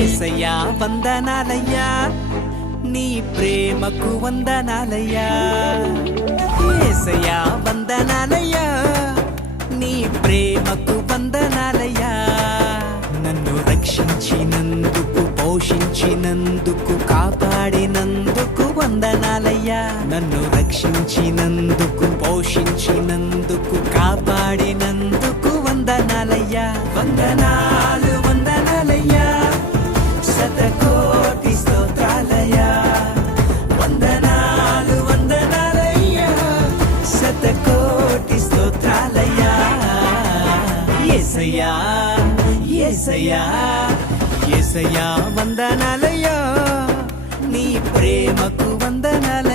యేసయ్యా వందనాలయ్యా నీ ప్రేమకు వందనాలయ్యా యేసయ్యా వందనాలయ్యా నీ ప్రేమకు వందనాలయ్యా నన్ను రక్షించినందుకు పోషించినందుకు కాపాడినందుకు వందనాలయ్యా నన్ను రక్షించినందుకు పోషించినందుకు కాపాడినందుకు వందనాలయ్యా వందనాలు వందనాలయ్యా శతకోటి స్తోత్రాలయ్యా వందనాలు వందనాలయ్యా శతకోటి స్తోత్రాలయ్యా యేసయ్యా యేసయ్యా యేసయ్యా వందనాలయ్యా నీ ప్రేమకు వందనాలు